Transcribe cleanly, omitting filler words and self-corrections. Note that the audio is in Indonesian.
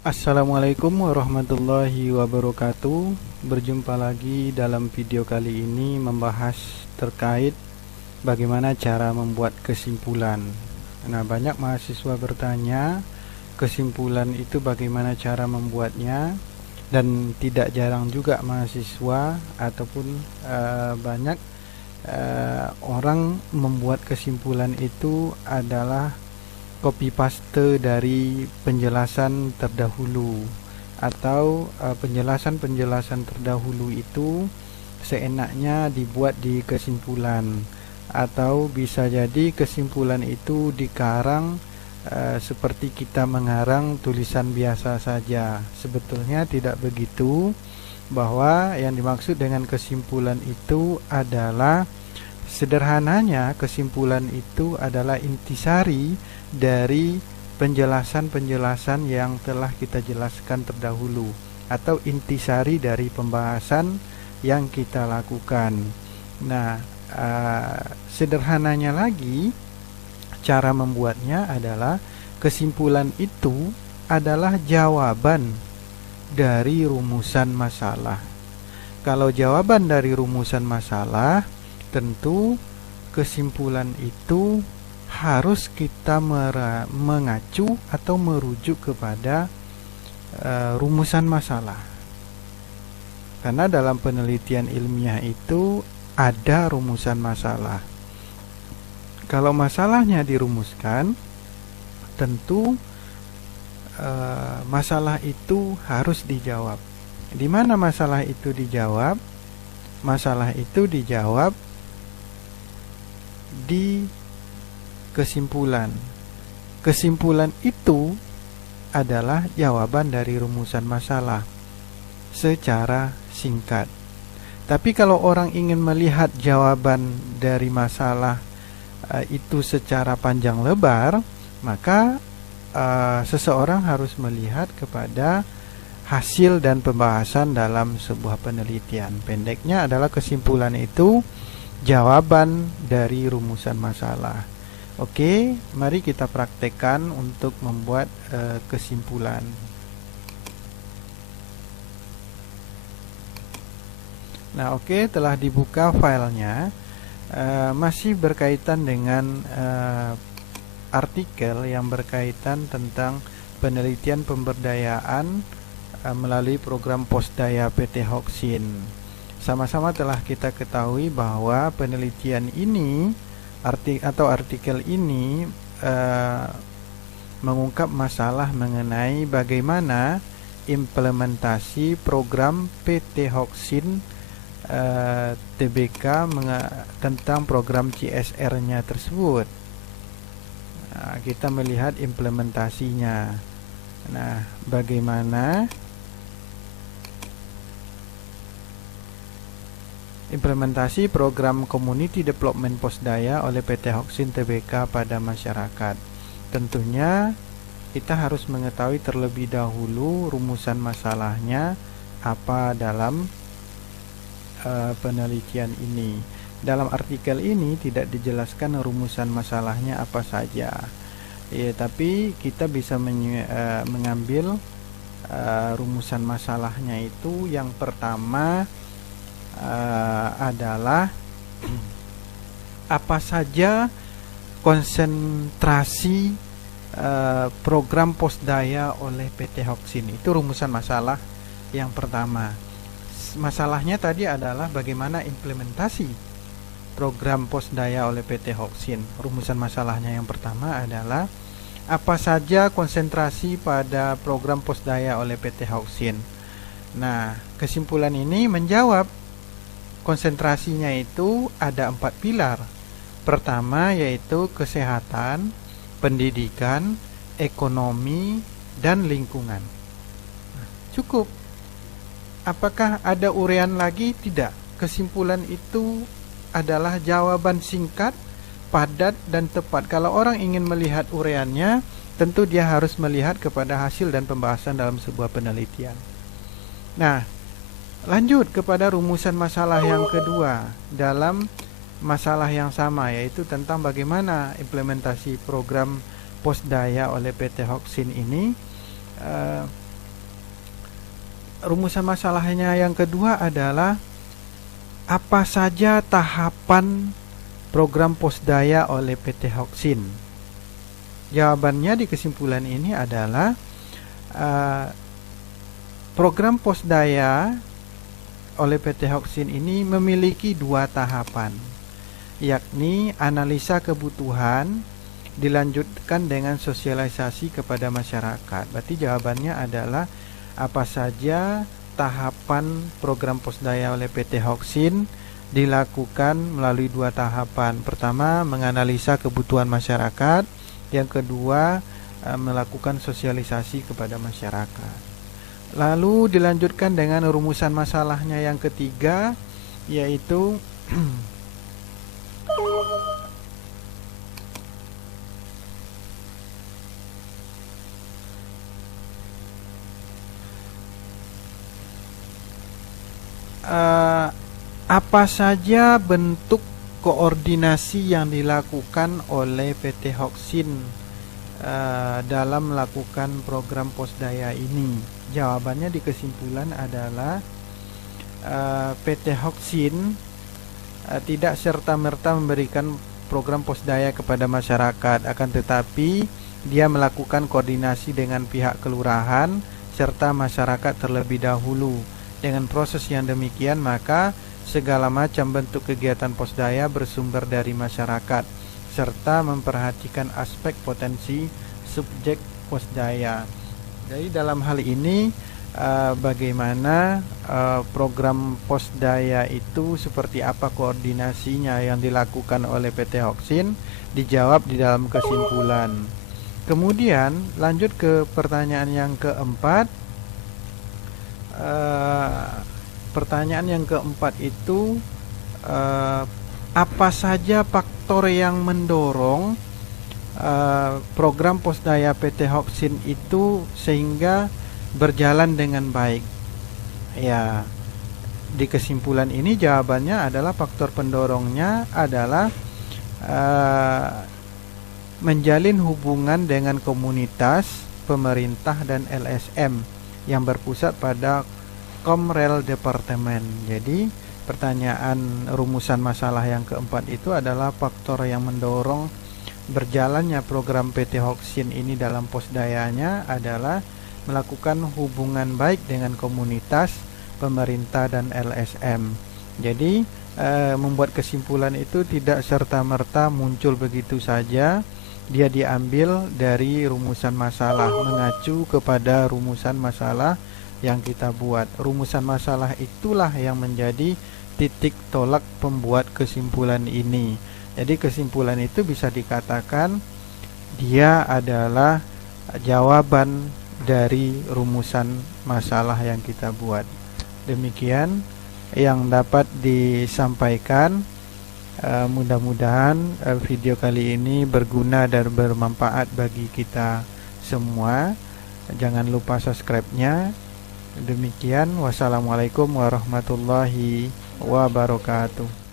Assalamualaikum warahmatullahi wabarakatuh. Berjumpa lagi dalam video kali ini membahas terkait bagaimana cara membuat kesimpulan. Nah, banyak mahasiswa bertanya, kesimpulan itu bagaimana cara membuatnya, dan tidak jarang juga mahasiswa ataupun banyak orang membuat kesimpulan itu adalah copy paste dari penjelasan terdahulu, atau penjelasan-penjelasan terdahulu itu seenaknya dibuat di kesimpulan, atau bisa jadi kesimpulan itu dikarang seperti kita mengarang tulisan biasa saja. Sebetulnya tidak begitu, bahwa yang dimaksud dengan kesimpulan itu adalah, sederhananya, kesimpulan itu adalah intisari dari penjelasan-penjelasan yang telah kita jelaskan terdahulu, atau intisari dari pembahasan yang kita lakukan. Nah, sederhananya lagi, cara membuatnya adalah kesimpulan itu adalah jawaban dari rumusan masalah. Kalau jawaban dari rumusan masalah, tentu kesimpulan itu harus kita mengacu atau merujuk kepada rumusan masalah. Karena dalam penelitian ilmiah itu ada rumusan masalah. Kalau masalahnya dirumuskan, tentu masalah itu harus dijawab. Di mana masalah itu dijawab? Masalah itu dijawab di kesimpulan. Kesimpulan itu adalah jawaban dari rumusan masalah secara singkat. Tapi kalau orang ingin melihat jawaban dari masalah itu secara panjang lebar, maka seseorang harus melihat kepada hasil dan pembahasan dalam sebuah penelitian. Pendeknya adalah kesimpulan itu jawaban dari rumusan masalah. Oke, mari kita praktekkan untuk membuat kesimpulan. Nah, oke, telah dibuka filenya. Masih berkaitan dengan artikel yang berkaitan tentang penelitian pemberdayaan melalui program Postdaya PT Hoxin. Sama-sama telah kita ketahui bahwa penelitian ini artikel ini mengungkap masalah mengenai bagaimana implementasi program PT Hoxin TBK tentang program CSR-nya tersebut. Nah, kita melihat implementasinya. Nah, bagaimana implementasi program Community Development Postdaya oleh PT Hoxin TBK pada masyarakat. Tentunya kita harus mengetahui terlebih dahulu rumusan masalahnya apa dalam penelitian ini. Dalam artikel ini tidak dijelaskan rumusan masalahnya apa saja, tapi kita bisa mengambil rumusan masalahnya itu. Yang pertama adalah apa saja konsentrasi program Postdaya oleh PT Hoxin. Itu rumusan masalah yang pertama. Masalahnya tadi adalah bagaimana implementasi program Postdaya oleh PT Hoxin. Rumusan masalahnya yang pertama adalah apa saja konsentrasi pada program Postdaya oleh PT Hoxin. Nah, kesimpulan ini menjawab konsentrasinya itu ada 4 pilar. Pertama yaitu kesehatan, pendidikan, ekonomi, dan lingkungan. Cukup. Apakah ada uraian lagi? Tidak. Kesimpulan itu adalah jawaban singkat, padat, dan tepat. Kalau orang ingin melihat uraiannya, tentu dia harus melihat kepada hasil dan pembahasan dalam sebuah penelitian. Nah, lanjut kepada rumusan masalah yang kedua dalam masalah yang sama, yaitu tentang bagaimana implementasi program Postdaya oleh PT Hoxin ini rumusan masalahnya yang kedua adalah apa saja tahapan program Posdaya oleh PT Hoksin. Jawabannya di kesimpulan ini adalah program Posdaya oleh PT Hoksin ini memiliki dua tahapan, yakni analisa kebutuhan dilanjutkan dengan sosialisasi kepada masyarakat. Berarti jawabannya adalah apa saja tahapan program Posdaya oleh PT Hoksin dilakukan melalui dua tahapan. Pertama, menganalisa kebutuhan masyarakat. Yang kedua, melakukan sosialisasi kepada masyarakat. Lalu dilanjutkan dengan rumusan masalahnya yang ketiga, yaitu apa saja bentuk koordinasi yang dilakukan oleh PT Hoksin dalam melakukan program Posdaya ini. Jawabannya di kesimpulan adalah PT Hoksin tidak serta-merta memberikan program Posdaya kepada masyarakat, akan tetapi dia melakukan koordinasi dengan pihak kelurahan serta masyarakat terlebih dahulu. Dengan proses yang demikian, maka segala macam bentuk kegiatan Posdaya bersumber dari masyarakat serta memperhatikan aspek potensi subjek Posdaya. Jadi dalam hal ini bagaimana program Posdaya itu, seperti apa koordinasinya yang dilakukan oleh PT Hoksin, dijawab di dalam kesimpulan. Kemudian lanjut ke pertanyaan yang keempat. Pertanyaan yang keempat itu apa saja faktor yang mendorong program Posdaya PT Hoksin itu sehingga berjalan dengan baik? Ya, di kesimpulan ini jawabannya adalah faktor pendorongnya adalah menjalin hubungan dengan komunitas, pemerintah dan LSM yang berpusat pada Komrel Departemen. Jadi pertanyaan rumusan masalah yang keempat itu adalah faktor yang mendorong berjalannya program PT Hoksin ini dalam Posdayanya adalah melakukan hubungan baik dengan komunitas, pemerintah dan LSM. Jadi membuat kesimpulan itu tidak serta-merta muncul begitu saja. Dia diambil dari rumusan masalah, mengacu kepada rumusan masalah yang kita buat. Rumusan masalah itulah yang menjadi titik tolak pembuat kesimpulan ini. Jadi kesimpulan itu bisa dikatakan dia adalah jawaban dari rumusan masalah yang kita buat. Demikian yang dapat disampaikan. Mudah-mudahan video kali ini berguna dan bermanfaat bagi kita semua. Jangan lupa subscribe-nya. Demikian, wassalamualaikum warahmatullahi wabarakatuh.